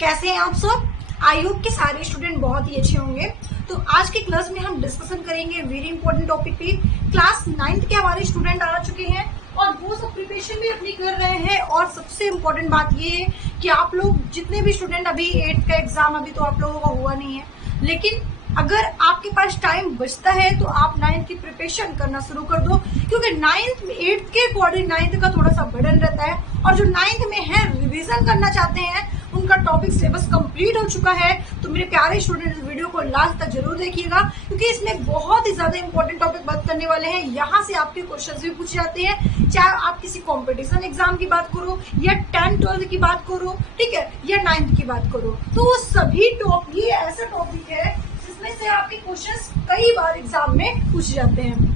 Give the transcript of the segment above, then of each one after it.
कैसे हैं आप सब? आई होप के सारे स्टूडेंट बहुत ही अच्छे होंगे। तो आज की क्लास में हम डिस्कशन करेंगे वेरी इंपॉर्टेंट टॉपिक पे। क्लास 9th के हमारे स्टूडेंट आ चुके हैं और वो सब प्रिपरेशन भी अपनी कर रहे हैं। और सबसे इम्पोर्टेंट बात ये है कि आप लोग जितने भी स्टूडेंट अभी 8th का एग्जाम अभी तो आप लोगों का हुआ नहीं है, लेकिन अगर आपके पास टाइम बचता है तो आप 9th की प्रिपरेशन करना शुरू कर दो, क्योंकि 9th 8th के अकॉर्डिंग 9th का थोड़ा सा बर्डन रहता है। और जो 9th में है रिवीजन करना चाहते हैं उनका टॉपिक सिलेबस कंप्लीट हो चुका है। तो मेरे प्यारे स्टूडेंट इस वीडियो को लास्ट तक जरूर देखिएगा, क्योंकि इसमें बहुत ही ज्यादा इंपॉर्टेंट टॉपिक बात करने वाले हैं। यहाँ से आपके क्वेश्चंस भी पूछे जाते हैं, चाहे आप किसी कंपटीशन एग्जाम की बात करो या 10th 12th की बात करो, ठीक है, या 9th की बात करो। तो वो सभी टॉपिक ये ऐसा टॉपिक है जिसमें से आपके क्वेश्चंस कई बार एग्जाम में पूछे जाते हैं।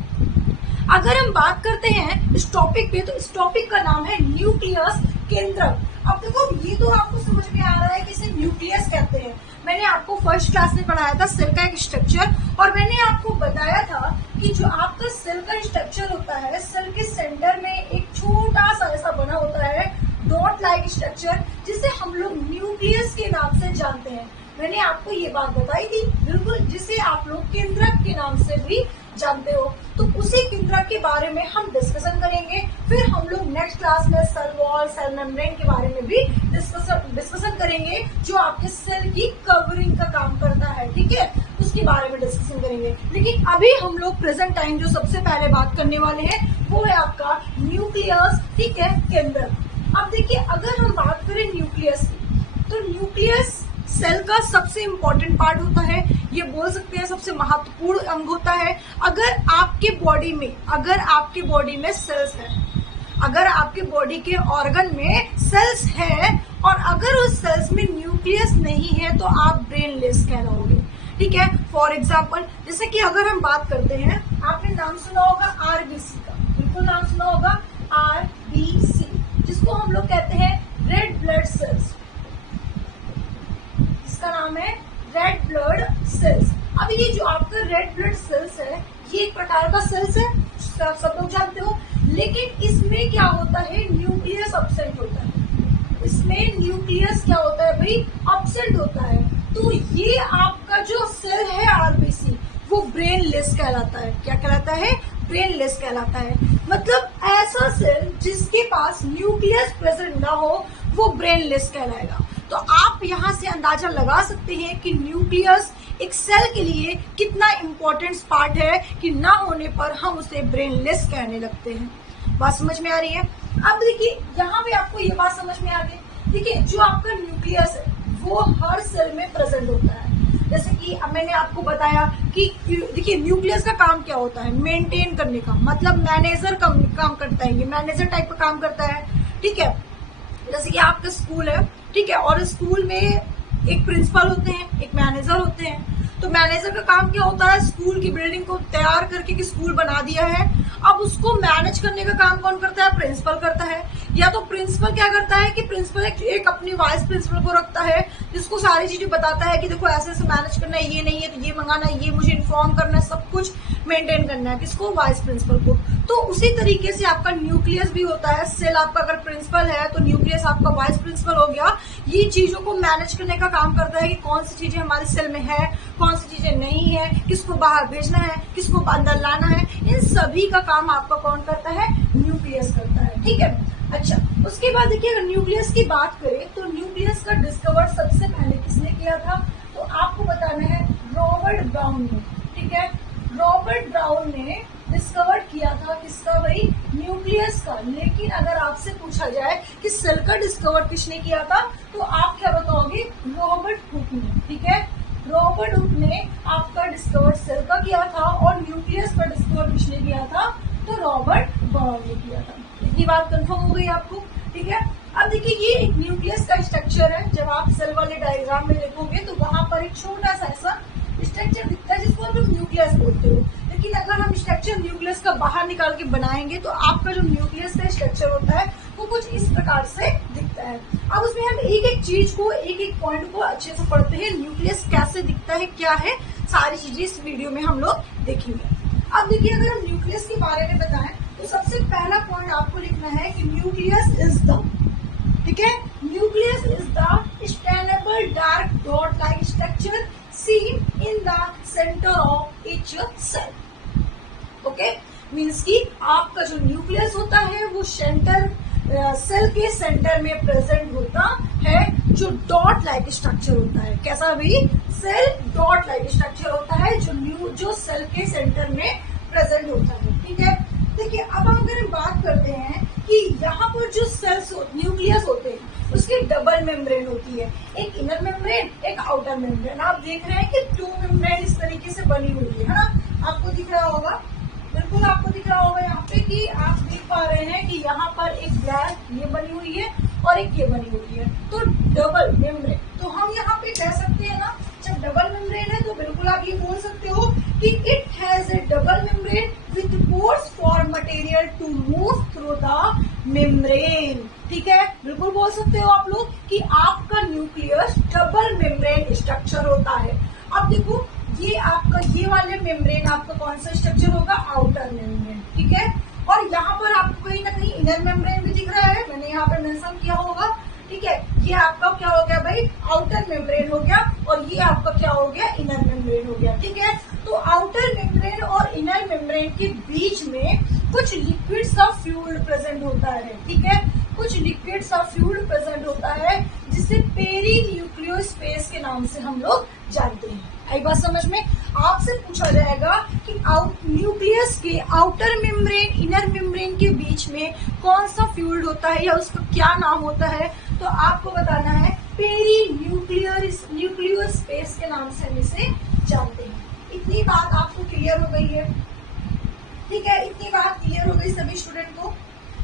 अगर हम बात करते हैं इस टॉपिक पे, तो इस टॉपिक का नाम है न्यूक्लियस केंद्रक। अब देखो ये तो आपको समझ में आ रहा है कि इसे न्यूक्लियस कहते हैं। मैंने आपको फर्स्ट क्लास में पढ़ाया था सेल का एक स्ट्रक्चर, और मैंने आपको बताया था कि जो आपका सेल का स्ट्रक्चर होता है, सेल के सेंटर में एक छोटा सा ऐसा बना होता है डॉट लाइक स्ट्रक्चर, जिसे हम लोग न्यूक्लियस के नाम से जानते हैं। मैंने आपको ये बात बताई थी बिल्कुल, जिसे आप लोग केंद्रक के नाम से भी जानते हो। तो उसी केंद्रक के बारे में हम डिस्कशन करेंगे। फिर हम लोग नेक्स्ट क्लास में सेल वॉल, सेल मेम्ब्रेन के बारे में भी डिस्कशन करेंगे, जो आपके सेल की कवरिंग का काम करता है, ठीक है, उसके बारे में डिस्कशन करेंगे। लेकिन अभी हम लोग प्रेजेंट टाइम जो सबसे पहले बात करने वाले हैं वो है आपका न्यूक्लियस, ठीक है, केंद्रक। अब देखिए, अगर हम बात करें न्यूक्लियस की, तो न्यूक्लियस सेल का सबसे इंपॉर्टेंट पार्ट होता है, ये बोल सकते हैं सबसे महत्वपूर्ण अंग होता है। अगर आपके बॉडी में सेल्स है, अगर आपके बॉडी के ऑर्गन में सेल्स है और अगर उस सेल्स में न्यूक्लियस नहीं है तो आप ब्रेनलेस कहलाओगे, ठीक है। फॉर एग्जाम्पल, जैसे कि अगर हम बात करते हैं, आपने नाम सुना होगा आरबीसी का, बिल्कुल नाम सुना होगा आरबीसी, जिसको हम लोग कहते हैं रेड ब्लड सेल्स। इसका नाम है रेड ब्लड सेल्स। अब ये जो आपका रेड ब्लड सेल्स है, ये एक प्रकार का सेल्स है, सब लोग जानते हो। लेकिन इसमें क्या होता है, न्यूक्लियस अब्सेंट होता है। इसमें न्यूक्लियस क्या होता है भाई, अब्सेंट होता है। तो ये आपका जो सेल है आरबीसी, वो ब्रेनलेस कहलाता है। क्या कहलाता है? ब्रेनलेस कहलाता है। मतलब ऐसा सेल जिसके पास न्यूक्लियस प्रेजेंट ना हो वो ब्रेनलेस कहलाएगा। तो आप यहाँ से अंदाजा लगा सकते हैं कि न्यूक्लियस एक सेल के लिए कितना इंपॉर्टेंट पार्ट है कि ना होने पर हम उसे ब्रेनलेस कहने लगते हैं। बात समझ में आ रही है? अब देखिए, यहाँ भी आपको ये बात समझ में आ गई। देखिए, जो आपका न्यूक्लियस है वो हर सेल में प्रेजेंट होता है। जैसे कि अब मैंने आपको बताया कि देखिए न्यूक्लियस का काम क्या होता है, मेंटेन करने का, मतलब मैनेजर का काम करता है, ये मैनेजर टाइप का काम करता है, ठीक है। जैसे कि आपका स्कूल है, ठीक है, और स्कूल में एक प्रिंसिपल होते हैं, एक मैनेजर होते हैं। तो मैनेजर का काम क्या होता है, स्कूल की बिल्डिंग को तैयार करके कि स्कूल बना दिया है, अब उसको मैनेज करने का काम कौन करता है, प्रिंसिपल करता है। या तो प्रिंसिपल क्या करता है कि प्रिंसिपल एक अपनी वाइस प्रिंसिपल को रखता है, जिसको सारी चीजें बताता है कि देखो ऐसे ऐसे मैनेज करना है, ये नहीं है तो ये मंगाना है, ये मुझे इन्फॉर्म करना है, सब कुछ मेंटेन करना है, किसको, वाइस प्रिंसिपल को। तो उसी तरीके से आपका न्यूक्लियस भी होता है। सेल आपका अगर प्रिंसिपल है तो न्यूक्लियस आपका वाइस प्रिंसिपल हो गया। ये चीजों को मैनेज करने का काम करता है कि कौन सी चीजें हमारे सेल में है, कौन सी चीजें नहीं है, किसको बाहर भेजना है, किसको अंदर लाना है, इन सभी का काम आपका कौन करता है, न्यूक्लियस करता है, ठीक है। अच्छा, उसके बाद देखिए, अगर न्यूक्लियस की बात करें तो न्यूक्लियस का डिस्कवर सबसे पहले किसने किया था, तो आपको बताना है रॉबर्ट ब्राउन ने, ठीक है। रॉबर्ट ब्राउन ने डिस्कवर किया था किसका भाई, न्यूक्लियस का। लेकिन अगर आपसे पूछा जाए कि सेल का डिस्कवर किसने किया था, तो आप क्या बताओगे, रॉबर्ट हुक ने, ठीक है। रॉबर्ट हुक ने आपका डिस्कवर सेल का किया था, और न्यूक्लियस का डिस्कवर किसने किया था, तो रॉबर्ट ब्राउन ने किया था। इतनी बात कंफर्म हो गई आपको, ठीक है। अब देखिए, ये एक न्यूक्लियस का स्ट्रक्चर है। जब आप सेल वाले डायग्राम में देखोगे तो वहां पर एक छोटा सा ऐसा स्ट्रक्चर दिखता है जिसको आप लोग न्यूक्लियस बोलते हो। लेकिन अगर हम स्ट्रक्चर न्यूक्लियस का बाहर निकाल के बनाएंगे तो आपका जो न्यूक्लियस का स्ट्रक्चर होता है वो कुछ इस प्रकार से दिखता है। अब उसमें हम एक एक चीज को, एक एक पॉइंट को अच्छे से पढ़ते हैं, न्यूक्लियस कैसे दिखता है, क्या है, सारी चीजें इस वीडियो में हम लोग देखेंगे। अब देखिए, अगर हम न्यूक्लियस के बारे में बताएं तो सबसे पहला पॉइंट आपको लिखना है कि न्यूक्लियस इज द, ठीक है, nucleus is the stainable center of each cell. Okay, means कि आपका जो न्यूक्लियस होता है वो सेंटर सेल के सेंटर में प्रेजेंट होता है, जो डॉट लाइक स्ट्रक्चर होता है। कैसा भाई? सेल डॉट लाइक स्ट्रक्चर होता है जो सेल के सेंटर में प्रेजेंट होता है। ठीक है, देखिए अब हम अगर बात करते हैं कि यहाँ पर जो सेल्स न्यूक्लियस होते हैं उसकी डबल मेम्ब्रेन होती है, एक इनर मेम्ब्रेन एक आउटर मेम्ब्रेन। आप देख रहे हैं कि 2 मेम्ब्रेन इस तरीके से बनी हुई है ना, आपको दिख रहा होगा, बिल्कुल आपको दिख रहा होगा यहाँ पे कि आप देख पा रहे हैं कि यहाँ पर एक ब्लैक ये बनी हुई है और एक ये बनी हुई है, तो डबल मेम्ब्रेन। तो हम यहाँ पे कह सकते हैं ना, जब डबल मेम्ब्रेन है तो बिल्कुल आप ये बोल सकते हो कि it has a double membrane with pores for material to move through the membrane. ठीक है, बिल्कुल बोल सकते हो आप लोग कि आपका न्यूक्लियस डबल मेम्ब्रेन स्ट्रक्चर होता है। अब देखो ये आपका ये वाले मेम्ब्रेन आपका कौन सा स्ट्रक्चर होगा? Outer membrane. ठीक है, और यहाँ पर आपको कहीं ना कहीं इनर मेम्ब्रेन भी दिख रहा है, मैंने यहाँ पे मेंशन किया होगा। ठीक है, ये आपका क्या हो गया भाई? आउटर मेम्ब्रेन हो गया, और ये आपका क्या हो गया? इनर मेम्ब्रेन हो गया। ठीक है, तो आउटर मेम्ब्रेन और इनर मेम्ब्रेन के बीच में कुछ लिक्विड सा फ्लूइड प्रेजेंट होता है। ठीक है, कुछ लिक्विड सा फ्लूइड प्रेजेंट होता है जिसे पेरी न्यूक्लियो स्पेस के नाम से हम लोग जानते हैं। आई बात समझ में? आपसे पूछा जाएगा कि न्यूक्लियस के आउटर मेम्ब्रेन इनर मेम्ब्रेन के बीच में कौन सा फ्लूइड होता है या उसका क्या नाम होता है, तो आपको बताना है पेरी न्यूक्लियो स्पेस के नाम से हम इसे जानते हैं। इतनी बात आपको क्लियर हो गई है? ठीक है, इतनी बात क्लियर हो गई सभी स्टूडेंट को?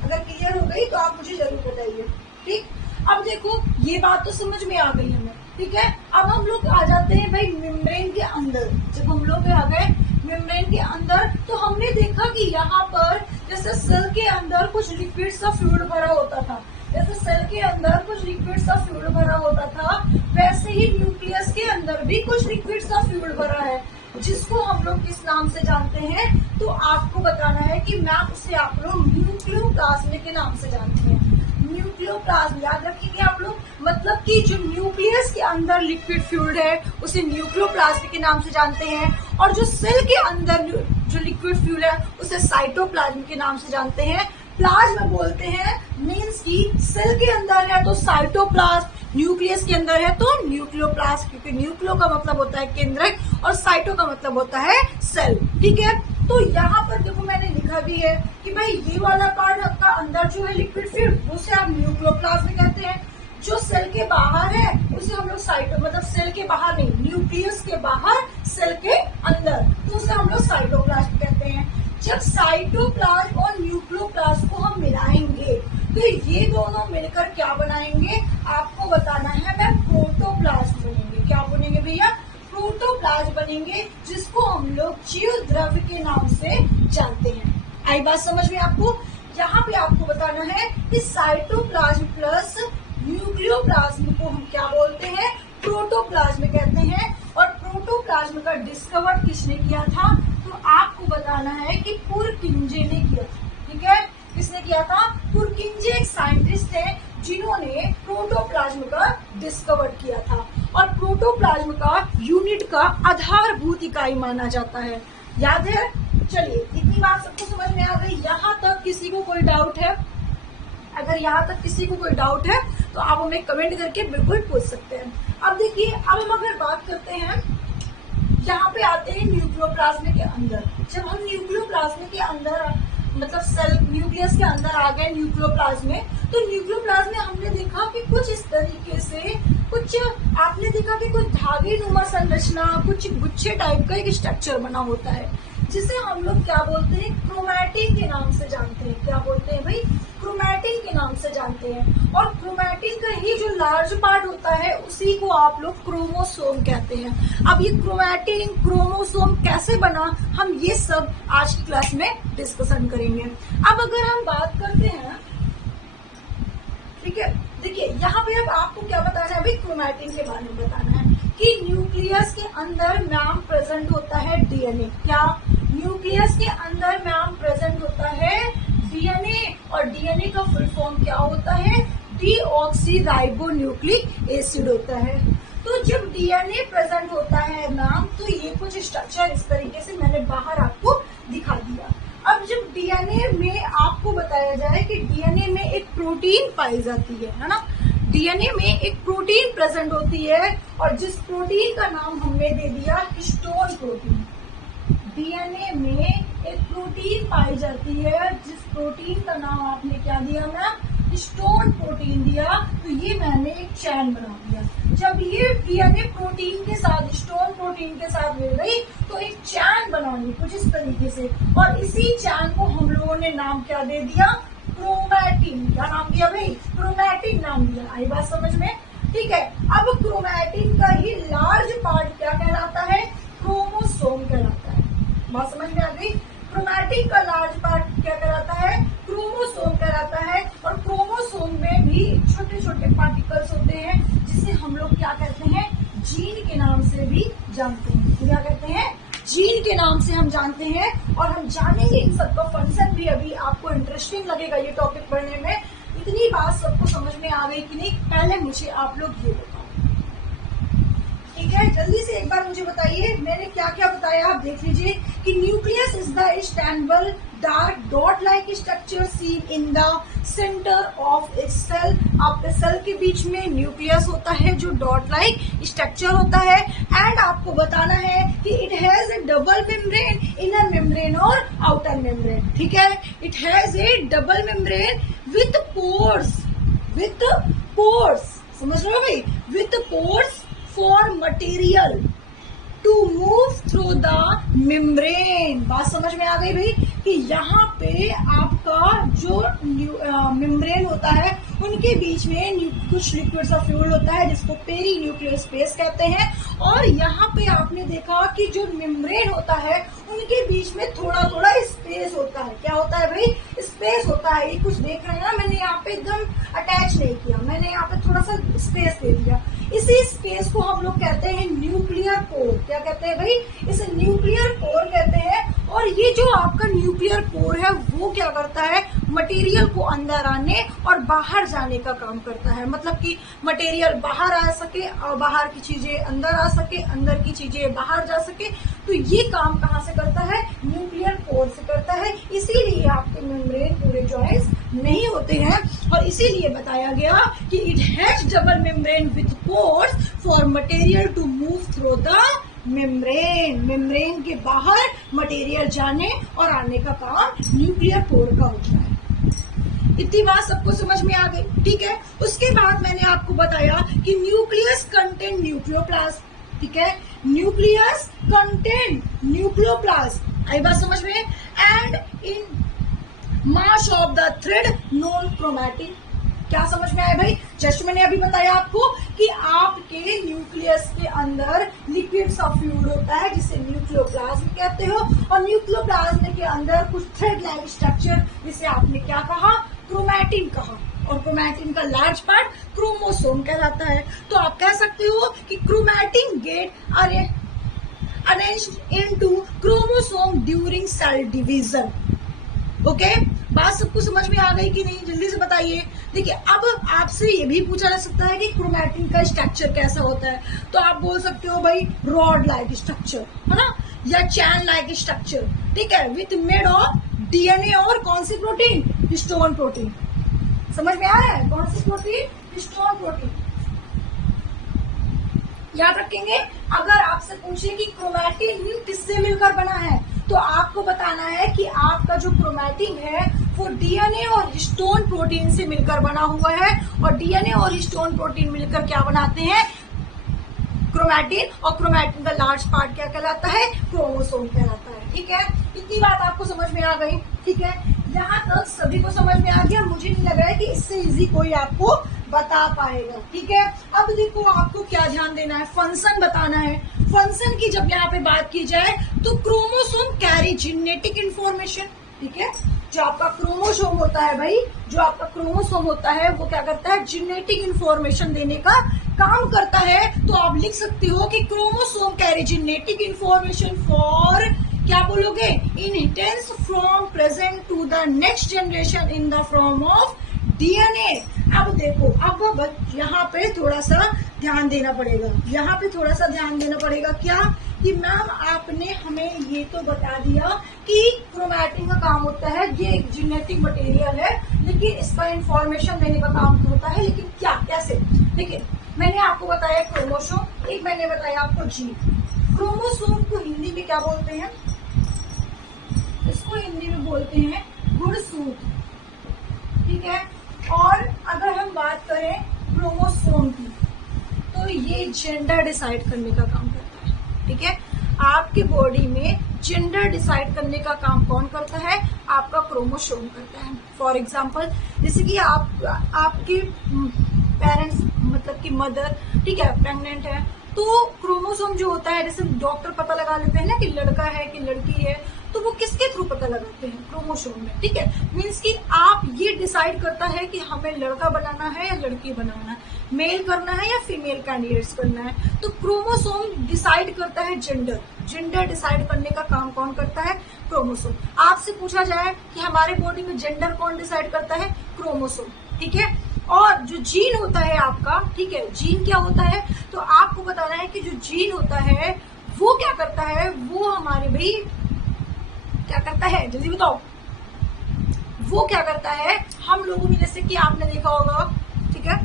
अगर क्लियर हो गई तो आप मुझे जरूर बताइए। ठीक, अब देखो ये बात तो समझ में आ गई हमें। ठीक है, अब हम लोग आ जाते हैं भाई मेम्ब्रेन के अंदर। जब हम लोग आ गए मेम्ब्रेन के अंदर तो हमने देखा कि यहाँ पर जैसे सेल के अंदर कुछ लिक्विड सा फ्लूइड भरा होता था, जैसे सेल के अंदर कुछ लिक्विड सा फ्लूइड भरा होता था, वैसे ही न्यूक्लियस के अंदर भी कुछ लिक्विड सा फ्लूइड भरा है, जिसको हम लोग किस नाम से जानते हैं? तो आपको बताना है कि मैम उसे आप लोग न्यूक्लियोप्लाज्म के नाम से जानते हैं। न्यूक्लियोप्लाज्म याद रखेंगे आप लोग, मतलब कि जो न्यूक्लियस के अंदर लिक्विड फ्लूइड है उसे न्यूक्लियोप्लाज्म के नाम से जानते हैं, और जो सेल के अंदर जो लिक्विड फ्लूइड है उसे साइटोप्लाज्म के नाम से जानते हैं। प्लाज्म बोलते हैं मीन्स कि सेल के अंदर है तो साइटोप्लाज्म, न्यूक्लियस के अंदर है तो न्यूक्लियोप्लाज्म, क्योंकि न्यूक्लियो का मतलब होता है केंद्रक और साइटो का मतलब होता है सेल। ठीक है, तो यहाँ पर देखो मैंने लिखा भी है कि भाई ये वाला पार्ट आपका अंदर जो है लिक्विड फ्लूइड उसे आप न्यूक्लियोप्लाज्म कहते हैं, जो सेल के बाहर है उसे हम लोग साइटो मतलब सेल के बाहर नहीं, न्यूक्लियस के बाहर सेल के अंदर, तो उसे हम लोग साइटोप्लाज्म कहते हैं। जब साइटोप्लाज्म और न्यूक्लियोप्लाज्म को हम मिलाएंगे तो ये दोनों मिलकर क्या बनाएंगे? आपको बताना है मैम, प्रोटोप्लाज्म बनेंगे। क्या बनेंगे भैया? प्रोटोप्लाज्म बनेंगे, जिसको हम लोग जीव द्रव्य के नाम से जानते हैं। आई बात समझ में आपको? यहाँ पे आपको बताना है कि साइटोप्लाज्म प्लस न्यूक्लियोप्लाज्म को हम क्या बोलते हैं? प्रोटोप्लाज्म कहते हैं। और प्रोटोप्लाज्म का डिस्कवर किसने किया था? तो आपको बताना है कि पुरकिंजे ने किया था। ठीक है, किसने किया था? पुरकिंजे एक साइंटिस्ट है जिन्होंने प्रोटोप्लाज्म का डिस्कवर किया था, और प्रोटोप्लाज्म का यूनिट का आधारभूत इकाई माना जाता है। याद है? चलिए, इतनी बात सबको समझ में आ गई? यहाँ तक किसी को कोई डाउट है? अगर यहाँ तक किसी को कोई डाउट है तो आप हमें कमेंट करके बिल्कुल पूछ सकते हैं। अब देखिए, अब हम अगर बात करते हैं, यहाँ पे आते हैं न्यूक्लियोप्लाज्म के अंदर। जब हम न्यूक्लियोप्लाज्म के अंदर मतलब सेल न्यूक्लियस के अंदर आ गए न्यूक्लियोप्लाज्म में, तो न्यूक्लियोप्लाज्म में हमने देखा कि कुछ इस तरीके से कुछ आपने देखा कि कुछ धागे नुमा संरचना, कुछ गुच्छे टाइप का एक स्ट्रक्चर बना होता है, जिसे हम लोग क्या बोलते हैं? क्रोमैटिन के नाम से जानते हैं। क्या बोलते हैं भाई? क्रोमैटिन के नाम से जानते हैं। और क्रोमैटिन का ही जो लार्ज पार्ट होता है उसी को आप लोग क्रोमोसोम कहते हैं। अब ये क्रोमैटिन क्रोमोसोम कैसे बना, हम ये सब आज की क्लास में डिस्कशन करेंगे। अब अगर हम बात करते हैं, ठीक है, देखिए यहाँ पे अब आपको क्या बताना है भाई? क्रोमैटिन के बारे में बताना है कि न्यूक्लियस के अंदर मैम प्रेजेंट होता है डीएनए। क्या? न्यूक्लियस के अंदर मैम प्रेजेंट होता है डीएनए, और डीएनए का फुल फॉर्म क्या होता है? डीऑक्सी राइबो न्यूक्लिक एसिड होता है। तो जब डीएनए प्रेजेंट होता है मैम, तो ये कुछ स्ट्रक्चर इस तरीके से मैंने बाहर आपको दिखा दिया। अब जब डीएनए में आपको बताया जाए कि डीएनए में एक प्रोटीन पाई जाती है ना, डीएनए में एक प्रोटीन प्रेजेंट होती है और जिस प्रोटीन का नाम हमने दे दिया हिस्टोन प्रोटीन। डीएनए में एक प्रोटीन पाई जाती है जिस प्रोटीन का नाम आपने क्या दिया मैम, हिस्टोन प्रोटीन दिया। तो ये मैंने एक चैन बना दिया। जब ये डीएनए प्रोटीन के साथ हिस्टोन प्रोटीन के साथ मिल गई तो एक चैन बनानी कुछ इस तरीके से, और इसी चैन को हम लोगों ने नाम क्या दे दिया, क्रोमैटिन। क्या नाम दिया भाई, क्रोमैटिन नाम दिया। आई बात समझ में, ठीक है। अब क्रोमैटिन का ही लार्ज पार्ट क्या कहलाता है, क्रोमोसोम कहलाता है। बात समझ में आ गई। क्रोमैटिन का लार्ज पार्ट क्या कहलाता है, क्रोमोसोम कहलाता है। और क्रोमोसोम में भी छोटे छोटे पार्टिकल्स होते हैं जिसे हम लोग क्या कहते हैं, जीन के नाम से भी जानते हैं। क्या कहते हैं, जीन के नाम से हम जानते हैं। और हम जानेंगे इन सबका फंक्शन भी। अभी आपको इंटरेस्टिंग लगेगा ये टॉपिक पढ़ने में। इतनी बात सबको समझ में आ गई कि नहीं, पहले मुझे आप लोग ये बताओ, ठीक है। जल्दी से एक बार मुझे बताइए मैंने क्या क्या बताया, आप देख लीजिए कि nucleus is the stainable dark dot like structure seen in the centre of a cell. आपके सेल के बीच में न्यूक्लियस होता है जो डॉट लाइक स्ट्रक्चर होता है। एंड आपको बताना है कि it has a double membrane, inner membrane और आउटर मेम्ब्रेन, ठीक है। It has a double membrane with pores, with pores, समझ रहे हो भाई, with pores for material to move through the membrane। बात समझ में आ गई भाई कि यहाँ पे आपका जो मेम्ब्रेन होता है उनके बीच में कुछ लिक्विड्स ऑफ फ्लूइड होता है जिसको पेरी न्यूक्लियर स्पेस कहते हैं। और यहाँ पे आपने देखा कि जो मेम्ब्रेन होता है उनके बीच में थोड़ा थोड़ा स्पेस होता है। क्या होता है भाई, स्पेस होता है। ये कुछ देख रहे हैं ना, मैंने यहाँ पे एकदम अटैच नहीं किया, मैंने यहाँ पे थोड़ा सा स्पेस दे दिया। इसी स्पेस को हम लोग कहते हैं न्यूक्लियर पोर। क्या कहते हैं भाई, इसे न्यूक्लियर पोर कहते हैं। और ये जो आपका न्यूक्लियर पोर है वो क्या करता है, मटेरियल को अंदर आने और बाहर जाने का काम करता है। मतलब कि मटेरियल बाहर आ सके और बाहर की चीजें अंदर आ सके, अंदर की चीजें बाहर जा सके। तो ये काम कहाँ से करता है, न्यूक्लियर पोर से करता है। इसीलिए आपके मेम्ब्रेन पूरे जॉइंट्स नहीं होते हैं। और इसीलिए बताया गया कि it has double membrane with pores for material to move through the membrane. Membrane के बाहर मटेरियल जाने और आने का काम न्यूक्लियर पोर का होता है। इतनी बात सबको समझ में आ गई, ठीक है। उसके बाद मैंने आपको बताया कि न्यूक्लियस कंटेन न्यूक्लियोप्लास्ट, ठीक है। न्यूक्लियस कंटेन न्यूक्लियोप्लास्ट, आई बात समझ में। And in mass of the thread non chromatin. क्या समझ में आया भाई, जस्ट मैंने अभी बताया आपको कि आपके न्यूक्लियस के अंदर लिक्विड्स ऑफ फ्लूइड होता है जिसे न्यूक्लियोप्लाज्म कहते हो। और न्यूक्लियोप्लाज्म के अंदर कुछ थ्रेड लाइक स्ट्रक्चर जिसे आपने क्या कहा, क्रोमैटिन कहा। और क्रोमैटिन का लार्ज पार्ट क्रोमोसोम कहलाता है। तो आप कह सकते हो कि chromatin get arranged into chromosome during cell division. Okay, बात सबको समझ में आ गई कि नहीं, जल्दी से बताइए। देखिए अब आपसे ये भी पूछा जा सकता है कि क्रोमैटिन का स्ट्रक्चर कैसा होता है। तो आप बोल सकते हो भाई रॉड लाइक स्ट्रक्चर, है ना, या चैन लाइक स्ट्रक्चर, ठीक है, विथ मेड ऑफ डीएनए और कौन सी प्रोटीन, हिस्टोन प्रोटीन। समझ में आ रहा है, कौन सी प्रोटीन, हिस्टोन प्रोटीन। याद रखेंगे अगर आपसे पूछे कि क्रोमैटिन किससे मिलकर बना है तो आपको बताना है कि आपका जो क्रोमैटिन है वो डीएनए और हिस्टोन प्रोटीन से मिलकर बना हुआ है। और डीएनए और हिस्टोन प्रोटीन मिलकर क्या बनाते हैं, क्रोमैटिन। और क्रोमैटिन का लार्ज पार्ट क्या कहलाता है, क्रोमोसोम कहलाता है, ठीक है। इतनी बात आपको समझ में आ गई, ठीक है। यहाँ तक सभी को समझ में आ गया। मुझे नहीं लग रहा है कि इससे इजी कोई आपको बता पाएगा, ठीक है। अब देखो आपको क्या ध्यान देना है, फंक्शन बताना है। फंक्शन की जब यहाँ पे बात की जाए तो क्रोमोसोम कैरी जेनेटिक इंफॉर्मेशन, ठीक है। जो आपका क्रोमोसोम होता है भाई, जो आपका क्रोमोसोम होता है वो क्या करता है, जेनेटिक इंफॉर्मेशन देने का काम करता है। तो आप लिख सकते हो कि chromosome carry genetic information for, क्या बोलोगे, inheritance from present to the next generation in the form of DNA. अब देखो, अब यहाँ पे थोड़ा सा ध्यान देना पड़ेगा, यहाँ पे थोड़ा सा ध्यान देना पड़ेगा। क्या कि मैम आपने हमें ये तो बता दिया कि क्रोमैटिन का काम होता है, ये एक जेनेटिक मटेरियल है, लेकिन इसका इंफॉर्मेशन देने का काम होता है, लेकिन क्या कैसे? लेकिन मैंने आपको बताया क्रोमोसोम, एक मैंने बताया आपको जीन। क्रोमोसोम को हिंदी में क्या बोलते हैं? इसको हिंदी में बोलते हैं गुणसूत्र, ठीक है। और अगर हम बात करें क्रोमोसोम की, तो ये जेंडर डिसाइड करने का काम करता है, ठीक है। आपके बॉडी में जेंडर डिसाइड करने का काम कौन करता है? आपका क्रोमोसोम करता है। फॉर एग्जाम्पल, जैसे कि आपके पेरेंट्स मतलब कि मदर, ठीक है, प्रेग्नेंट है, तो क्रोमोसोम जो होता है, जैसे डॉक्टर पता लगा लेते हैं ना कि लड़का है कि लड़की है, तो वो किसके थ्रू पता लगाते हैं? क्रोमोसोम में, ठीक है। मीन्स कि आप ये डिसाइड करता है कि हमें लड़का बनाना है या लड़की बनाना है, मेल करना है या फीमेल कैंडिडेट्स करना है। तो क्रोमोसोम डिसाइड करता है जेंडर। जेंडर डिसाइड करने का काम कौन करता है? क्रोमोसोम। आपसे पूछा जाए कि हमारे बॉडी में जेंडर कौन डिसाइड करता है? क्रोमोसोम, ठीक है। और जो जीन होता है आपका, ठीक है, जीन क्या होता है? तो आपको बताना है कि जो जीन होता है वो क्या करता है? वो हमारे भाई क्या करता है, जल्दी बताओ। वो क्या करता है? हम लोगों में जैसे कि आपने देखा होगा, ठीक है,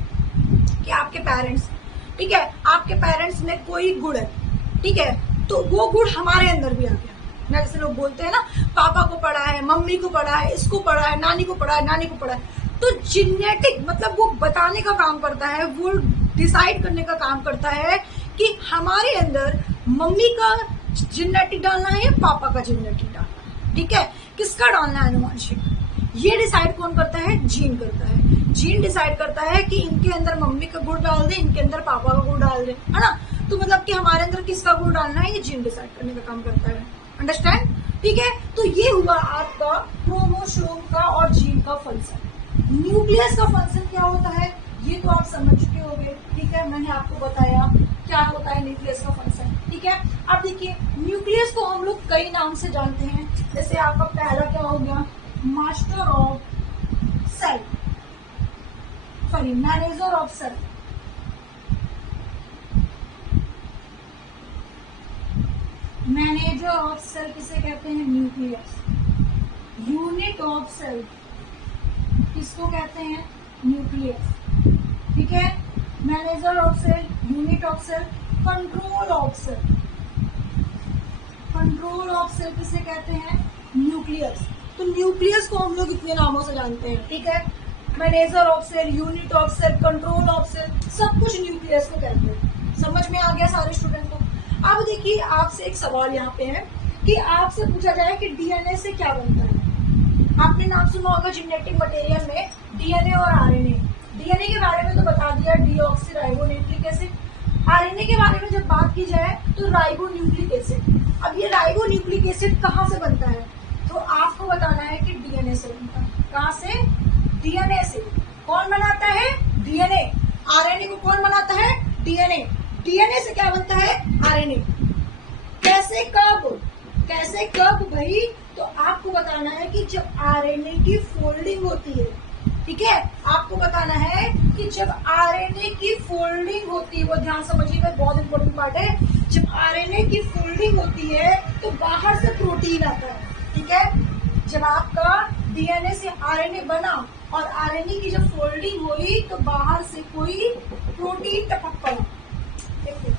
कि आपके पेरेंट्स, ठीक है, आपके पेरेंट्स में कोई गुण है, ठीक है, तो वो गुण हमारे अंदर भी आ गया ना। जैसे लोग बोलते हैं ना, पापा को पढ़ा है, मम्मी को पढ़ा है, इसको पढ़ा है, नानी को पढ़ा है, नानी को पढ़ा है। तो जेनेटिक मतलब वो बताने का काम करता है, वो डिसाइड करने का काम करता है कि हमारे अंदर मम्मी का जेनेटिक डालना है या पापा का जेनेटिक डालना है, ठीक है, किसका डालना है अनुवांशिक। ये डिसाइड कौन करता है? जीन करता है। जीन डिसाइड करता है कि इनके अंदर मम्मी का गुण डाल दे, इनके अंदर पापा का गुण डाल दे, है ना। तो मतलब कि हमारे अंदर किसका गुण डालना है, ये जीन डिसाइड करने का काम करता है। अंडरस्टैंड? ठीक है। तो ये हुआ आपका क्रोमोसोम का और जीन का फंक्शन। न्यूक्लियस का फंक्शन क्या होता है ये तो आप समझ चुके होंगे, ठीक है, मैंने आपको बताया क्या होता है न्यूक्लियस का फंक्शन, ठीक है। अब देखिए, न्यूक्लियस को हम लोग कई नाम से जानते हैं। जैसे आपका पहला क्या हो गया? Master of cell, sorry, manager of cell. Manager of cell किसे कहते हैं? न्यूक्लियस। यूनिट ऑफ सेल किसको कहते हैं? न्यूक्लियस, ठीक है। Manager of cell, unit of cell, control of cell. Control of cell किसे कहते हैं? न्यूक्लियस। तो न्यूक्लियस को हम लोग इतने नामों से जानते हैं, ठीक है। Manager of cell, unit of cell, control of cell, सब कुछ न्यूक्लियस को कहते हैं। समझ में आ गया सारे स्टूडेंट को? अब देखिए, आपसे एक सवाल यहाँ पे है कि आपसे पूछा जाए कि डीएनए से क्या बनता है। आपने नाम सुना होगा जेनेटिक मटेरियल में डीएनए और आरएनए। डीएनए के बारे में तो बता दिया, डीऑक्सीराइबोन्यूक्लिक एसिड। आरएनए के बारे में जब बात की जाए तो राइबोन्यूक्लिक एसिड। अब ये राइबोन्यूक्लिक एसिड कहाँ से बनता है? तो आपको बताना है कि डीएनए से बनता है। कहाँ से? डीएनए से। कौन बनाता है? डीएनए। आरएनए को कौन बनाता है? डीएनए। डीएनए से क्या बनता है? आरएनए। कैसे, कब? कैसे, कब भाई? तो आपको बताना है कि जब आरएनए की फोल्डिंग होती है, ठीक है, आपको बताना है कि जब आरएनए की फोल्डिंग होती है, वो ध्यान समझिएगा, बहुत इंपॉर्टेंट पार्ट है। जब आरएनए की फोल्डिंग होती है तो बाहर से प्रोटीन आता है, ठीक है। जब आपका डीएनए से आरएनए बना और आरएनए की जब फोल्डिंग हुई तो बाहर से कोई प्रोटीन टपक पड़ा। देखिए,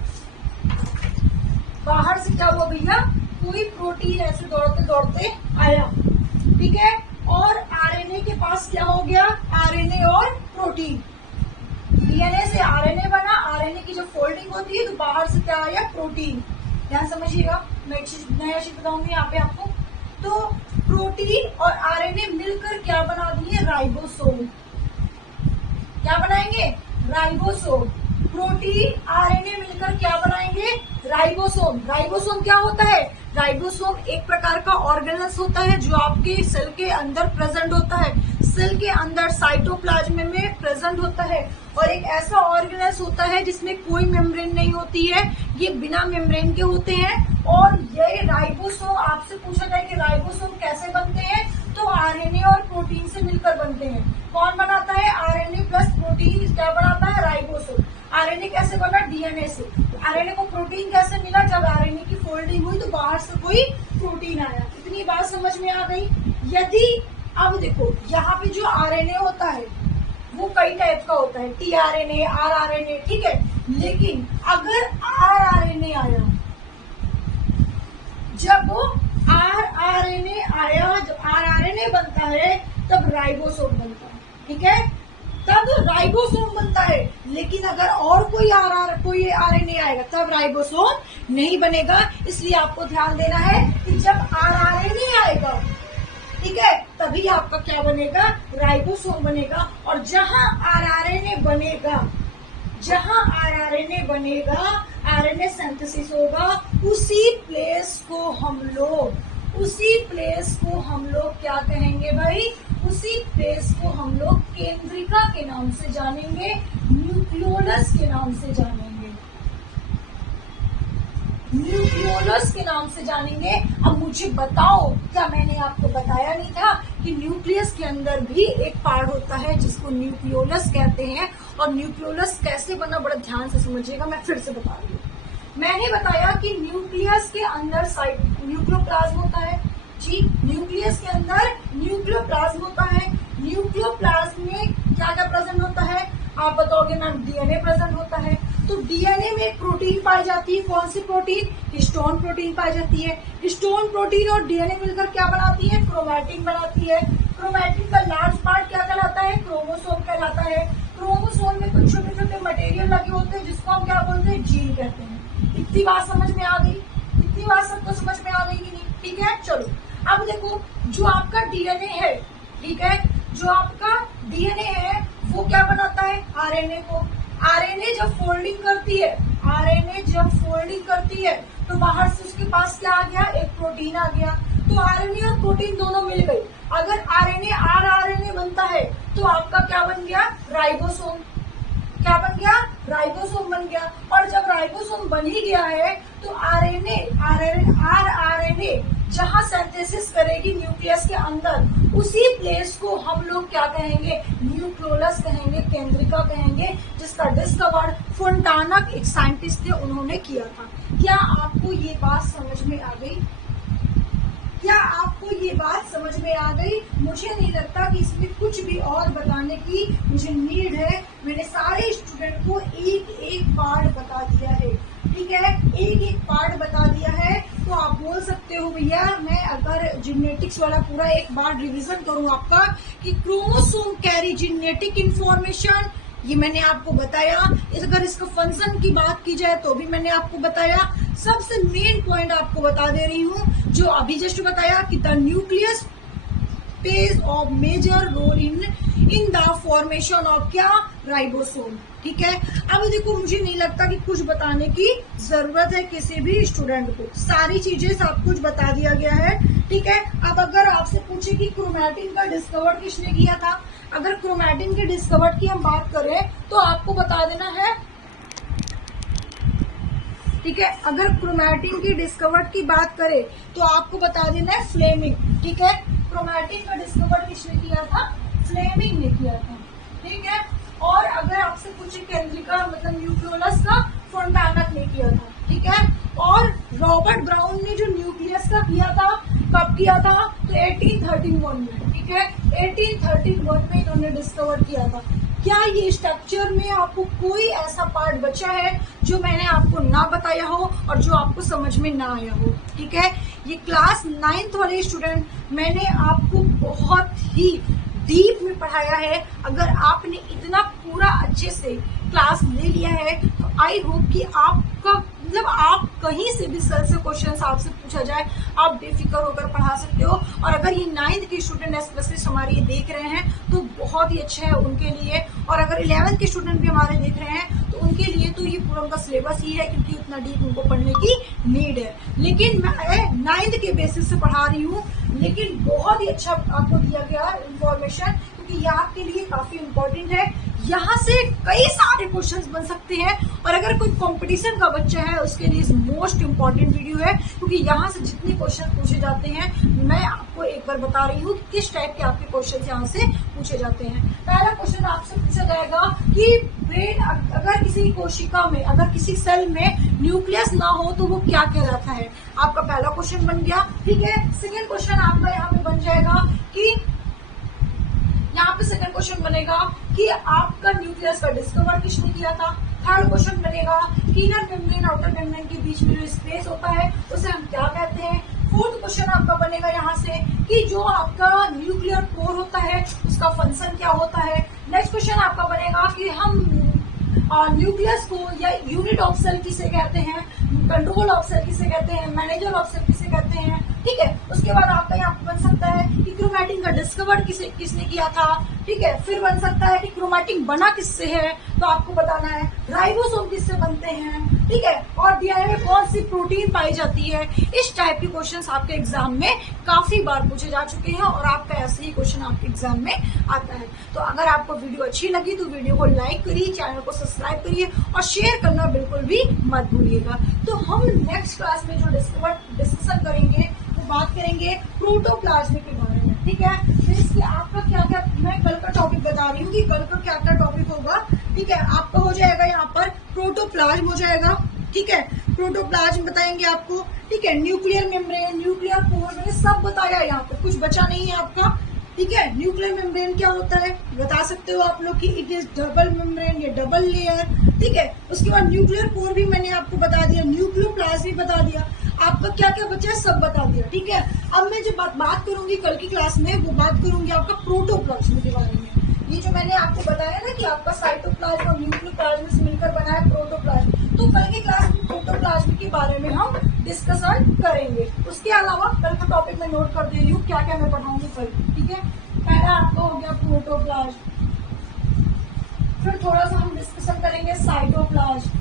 बाहर से क्या हुआ भैया? कोई प्रोटीन ऐसे दौड़ते दौड़ते आया, ठीक है। और आरएनए के पास क्या हो गया? आरएनए और प्रोटीन। डीएनए से आरएनए बना, आरएनए की जब फोल्डिंग होती है तो बाहर से क्या आया? प्रोटीन। ध्यान समझिएगा, मैं एक चीज नया चीज बताऊंगी यहाँ पे आपको। तो प्रोटीन और आरएनए मिलकर क्या बना दिए? राइबोसोम। क्या बनाएंगे? राइबोसोम। प्रोटीन आरएनए मिलकर क्या बनाएंगे? राइबोसोम। राइबोसोम क्या होता है? राइबोसोम एक प्रकार का ऑर्गेनल्स होता है जो आपके सेल के अंदर प्रेजेंट होता है। सेल के अंदर साइटोप्लाज्म में प्रेजेंट होता है और एक ऐसा ऑर्गेनल्स होता है जिसमें कोई मेम्ब्रेन नहीं होती है, ये बिना मेम्ब्रेन के होते हैं। और ये राइबोसोम, आपसे पूछा जाए कि राइबोसोम कैसे बनते हैं, तो आरएनए और प्रोटीन से मिलकर बनते हैं। कौन बनाता है? आरएनए प्लस प्रोटीन क्या बनाता है? राइबोसोम। आरएनए कैसे बना? डीएनए से। आरएनए को प्रोटीन कैसे मिला? जब आरएनए की फोल्डिंग हुई तो बाहर से कोई प्रोटीन आया। इतनी बात समझ में आ गई? यदि अब देखो यहाँ पे जो आरएनए होता है वो कई टाइप का होता है, टीआरएनए, आरआरएनए, ठीक है। लेकिन अगर आरआरएनए आया, जब आरआरएनए आया, जब आरआरएनए बनता है तब राइबोसोम बनता है, ठीक है, तब राइबोसोम बनता है। लेकिन अगर और कोई आरएनए आएगा तब राइबोसोम नहीं बनेगा। इसलिए आपको ध्यान देना है कि जब आरआरएनए आएगा, ठीक है, तभी आपका क्या बनेगा? राइबोसोम बनेगा। और जहां आरआरएनए बनेगा, आरएनए सिंथेसिस होगा, उसी प्लेस को हम लोग क्या कहेंगे भाई? उसी प्लेस को हम लोग केंद्रिका के नाम से जानेंगे, न्यूक्लियोलस के नाम से जानेंगे, अब मुझे बताओ, क्या मैंने आपको बताया नहीं था कि न्यूक्लियस के अंदर भी एक पार्ट होता है जिसको न्यूक्लियोलस कहते हैं? और न्यूक्लियोलस कैसे बना, बड़ा ध्यान से समझिएगा, मैं फिर से बता रही हूँ। मैंने बताया कि न्यूक्लियस के अंदर न्यूक्लियोप्लाज्म होता है जी, न्यूक्लियस के अंदर न्यूक्लियोप्लाज्म होता है। न्यूक्लियोप्लाज्म में क्या क्या प्रेजेंट होता है? आप बताओगे मैम, डीएनए प्रेजेंट होता है। तो डीएनए में एक प्रोटीन पाई जाती है, कौन सी प्रोटीन? हिस्टोन प्रोटीन पाई जाती है। हिस्टोन प्रोटीन और डीएनए मिलकर क्या बनाती है? क्रोमैटिन बनाती है। क्रोमैटिन का लार्ज पार्ट क्या कहलाता है? क्रोमोसोम कहलाता है। क्रोमोसोम में कुछ छोटे छोटे मटेरियल लगे होते हैं जिसको हम क्या बोलते हैं? जीन कहते हैं। इतनी बात समझ में आ गई? इतनी बात सबको समझ में आ गई कि नहीं? ठीक है, चलो अब देखो, जो आपका डीएनए है, ठीक है, जो आपका डीएनए है वो क्या बनाता है? आरएनए को। आरएनए जब फोल्डिंग करती है तो बाहर से उसके पास क्या आ गया? एक प्रोटीन आ गया। तो आरएनए और प्रोटीन दोनों मिल गई। अगर आरएनए आरआरएनए बनता है तो आपका क्या बन गया? राइबोसोम। क्या बन गया? राइबोसोम बन गया। और जब राइबोसोम बन ही गया है तो आरआरएनए जहां सिंथेसिस करेगी न्यूक्लियस के अंदर, उसी प्लेस को हम लोग क्या कहेंगे? न्यूक्लियोलस कहेंगे, केंद्रिका कहेंगे, जिसका डिस्कवर फोंटानक एक साइंटिस्ट थे, उन्होंने किया था। क्या आपको ये बात समझ में आ गई? मुझे नहीं लगता कि इसमें कुछ भी और बताने की मुझे नीड है। मैंने सारे स्टूडेंट को एक पार्ट बता दिया है, ठीक है, एक पार्ट बता दिया है। तो आप बोल सकते हो भैया, मैं अगर जेनेटिक्स वाला पूरा एक बार रिवीजन करूं आपका, कि क्रोमोसोम कैरी जेनेटिक इंफॉर्मेशन, ये मैंने आपको बताया। अगर इसका फंक्शन की बात की जाए तो भी मैंने आपको बताया। सबसे मेन पॉइंट आपको बता दे रही हूँ, जो अभी जस्ट बताया कि the nucleus plays of major role in the formation of क्या? राइबोसोम, ठीक है। अब देखो, मुझे नहीं लगता कि कुछ बताने की जरूरत है किसी भी स्टूडेंट को, सारी चीजें सब कुछ बता दिया गया है, ठीक है। अब अगर आपसे पूछे कि क्रोमैटिन का डिस्कवर किसने किया था, अगर क्रोमैटिन के डिस्कवर की हम बात करें तो आपको बता देना है, ठीक है। अगर क्रोमैटिन की डिस्कवर की बात करें तो आपको बता देना है फ्लेमिंग, ठीक है। क्रोमैटिन का डिस्कवर किसने किया था? फ्लेमिंग ने किया था, ठीक है। और अगर आपसे पूछे केंद्रिका मतलब न्यूक्लियोलस का, फोंटानक ने किया था, ठीक है। और रॉबर्ट ब्राउन ने जो न्यूक्लियस का किया था, कब किया था? तो 1831 में, ठीक है, 1831 में इन्होंने डिस्कवर किया था। क्या ये स्ट्रक्चर में आपको कोई ऐसा पार्ट बचा है जो मैंने आपको ना बताया हो और जो आपको समझ में ना आया हो? ठीक है, ये क्लास 9th वाले स्टूडेंट मैंने आपको बहुत ही डीप में पढ़ाया है। अगर आपने इतना पूरा अच्छे से क्लास ले लिया है तो आई होप कि आपका मतलब आप कहीं से भी सर से क्वेश्चन आपसे पूछा जाए आप बेफिक्र होकर पढ़ा सकते हो। और अगर ये 9th के स्टूडेंट स्पेशलिस्ट हमारे ये देख रहे हैं तो बहुत ही अच्छा है उनके लिए। और अगर 11th के स्टूडेंट भी हमारे देख रहे हैं तो उनके लिए तो ये पूरा उनका सिलेबस ही है, क्योंकि उतना डीप उनको पढ़ने की नीड है। लेकिन मैं 9th के बेसिस से पढ़ा रही हूँ, लेकिन बहुत ही अच्छा आपको दिया गया इन्फॉर्मेशन, क्योंकि ये आपके लिए काफी इम्पोर्टेंट है। यहाँ से कई सारे क्वेश्चंस बन सकते हैं और अगर कोई कंपटीशन का बच्चा है उसके लिए मोस्ट इम्पोर्टेंट वीडियो है, क्योंकि यहाँ से जितने क्वेश्चन पूछे जाते हैं मैं आपको एक बार बता रही हूँ किस टाइप के आपके क्वेश्चन यहाँ से पूछे जाते हैं। पहला क्वेश्चन आपसे पूछा जाएगा कि वे अगर किसी कोशिका में, अगर किसी सेल में न्यूक्लियस ना हो तो वो क्या कहलाता है। आपका पहला क्वेश्चन बन गया। ठीक है, सेकेंड क्वेश्चन आपका यहाँ पे बन जाएगा कि यहाँ पे सेकंड क्वेश्चन बनेगा कि आपका न्यूक्लियस का डिस्कवर किसने किया था। थर्ड क्वेश्चन बनेगा कि इनर मेम्ब्रेन आउटर मेम्ब्रेन के बीच में जो स्पेस होता है उसे हम क्या कहते हैं। फोर्थ क्वेश्चन आपका बनेगा यहाँ से कि जो आपका न्यूक्लियर कोर होता है उसका फंक्शन क्या होता है। नेक्स्ट क्वेश्चन आपका बनेगा कि हम न्यूक्लियस को या यूनिट ऑफ सेल किसे कहते हैं, कंट्रोल ऑफ सेल किसे कहते हैं, मैनेजर ऑफ सेल किसे कहते हैं। ठीक है, उसके बाद आपका यहाँ बन सकता है कि क्रोमैटिन का डिस्कवर किसने किया था। ठीक है, फिर बन सकता है कि क्रोमैटिन बना किससे है, तो आपको बताना है। राइबोसोम किससे बनते हैं। ठीक है, और डीएनए में कौन सी प्रोटीन पाई जाती है। इस टाइप के क्वेश्चंस आपके एग्जाम में काफी बार पूछे जा चुके हैं और आपका ऐसे ही क्वेश्चन आपके एग्जाम में आता है। तो अगर आपको वीडियो अच्छी लगी तो वीडियो को लाइक करिए, चैनल को सब्सक्राइब करिए और शेयर करना बिल्कुल भी मत भूलिएगा। तो हम नेक्स्ट क्लास में जो डिस्कशन करेंगे वो बात करेंगे प्रोटोप्लाज्म के बारे में। ठीक है, फिर इसके आपका क्या क्या, मैं कल का टॉपिक बता रही हूँ कि कल का क्या क्या टॉपिक होगा। ठीक है, आपका हो जाएगा यहाँ पर प्रोटोप्लाज्म हो जाएगा। ठीक है, प्रोटोप्लाज्म बताएंगे आपको। ठीक है, न्यूक्लियर मेम्ब्रेन, न्यूक्लियर कोर, मैंने सब बताया, यहाँ पर कुछ बचा नहीं है आपका। ठीक है, न्यूक्लियर मेम्ब्रेन क्या होता है बता सकते हो आप लोग कि इट इज डबल मेम्ब्रेन या डबल लेयर। ठीक है, उसके बाद न्यूक्लियर कोर भी मैंने आपको बता दिया, न्यूक्लियोप्लाज्म भी बता दिया, आपका क्या क्या बचा है सब बता दिया। ठीक है, अब मैं जो बात करूंगी कल की क्लास में वो बात करूंगी आपका प्रोटोप्लाज्म के बारे में। ये जो मैंने आपको बताया ना कि आपका साइटोप्लाज्म और न्यूक्लियोप्लाज्म से मिलकर बना है प्रोटोप्लाज्म, तो कल की क्लास में प्रोटोप्लाज्म के बारे में हम डिस्कशन करेंगे। उसके अलावा कल का टॉपिक मैं नोट कर दे रही हूँ क्या क्या मैं पढ़ाऊंगी कल। ठीक है, पहला आपका हो गया प्रोटोप्लाज्म, फिर थोड़ा सा हम डिस्कशन करेंगे साइटोप्लाज्म,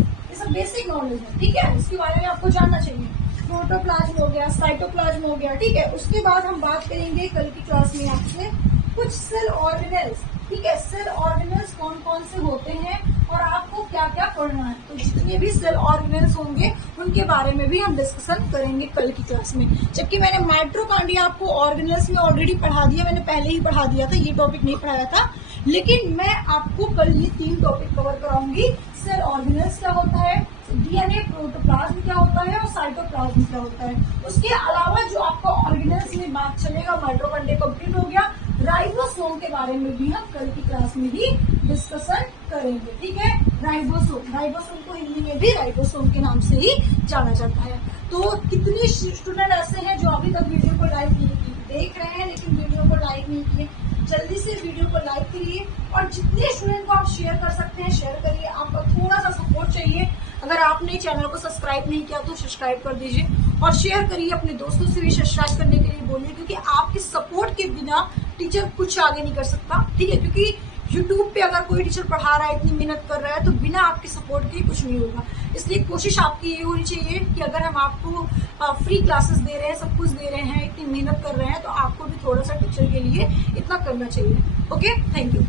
ये सब बेसिक नॉलेज है। ठीक है, इसके बारे में आपको जानना चाहिए। प्रोटोप्लाज्म हो गया, साइटोप्लाज्म हो गया। ठीक है, उसके बाद हम बात करेंगे कल की क्लास में आपसे कुछ सेल ऑर्गेनेल्स। ठीक है, सेल ऑर्गेनेल्स कौन कौन से होते हैं और आपको क्या क्या पढ़ना है। तो जितने भी सेल ऑर्गेनेल्स होंगे उनके बारे में भी हम डिस्कशन करेंगे कल की क्लास में। जबकि मैंने माइटोकॉन्ड्रिया आपको ऑर्गेनेल्स में ऑलरेडी पढ़ा दिया, मैंने पहले ही पढ़ा दिया था, ये टॉपिक नहीं पढ़ाया था। लेकिन मैं आपको कल ये 3 टॉपिक कवर कराऊंगी। सेल ऑर्गेनेल्स क्या होता है, डीएनए, प्रोटोप्लाज्म क्या होता है और साइटोप्लाज्म क्या होता है। उसके अलावा जो आपका ऑर्गेनेल्स में बात चलेगा, माइटोकॉन्ड्रिया कंप्लीट हो गया। राइबोसोम के बारे में भी हम कल की क्लास में ही डिस्कशन करेंगे। ठीक है, राइबोसोम को हिंदी में भी राइबोसोम के नाम से ही जाना जाता है। तो कितने स्टूडेंट ऐसे हैं जो अभी तक वीडियो को लाइक नहीं किए, देख रहे हैं लेकिन वीडियो को लाइक नहीं किए। जल्दी से वीडियो को लाइक करिए और जितने स्टूडेंट को आप शेयर कर सकते हैं शेयर करिए। आपका थोड़ा सा सपोर्ट चाहिए। अगर आपने चैनल को सब्सक्राइब नहीं किया तो सब्सक्राइब कर दीजिए और शेयर करिए, अपने दोस्तों से भी सब्सक्राइब करने के लिए बोलिए, क्योंकि आपके सपोर्ट के बिना टीचर कुछ आगे नहीं कर सकता। ठीक है, क्योंकि यूट्यूब पे अगर कोई टीचर पढ़ा रहा है, इतनी मेहनत कर रहा है, तो बिना आपके सपोर्ट के कुछ नहीं होगा। इसलिए कोशिश आपकी ये होनी चाहिए कि अगर हम आपको फ्री क्लासेस दे रहे हैं, सब कुछ दे रहे हैं, इतनी मेहनत कर रहे हैं, तो आपको भी थोड़ा सा टीचर के लिए इतना करना चाहिए। Okay, thank you.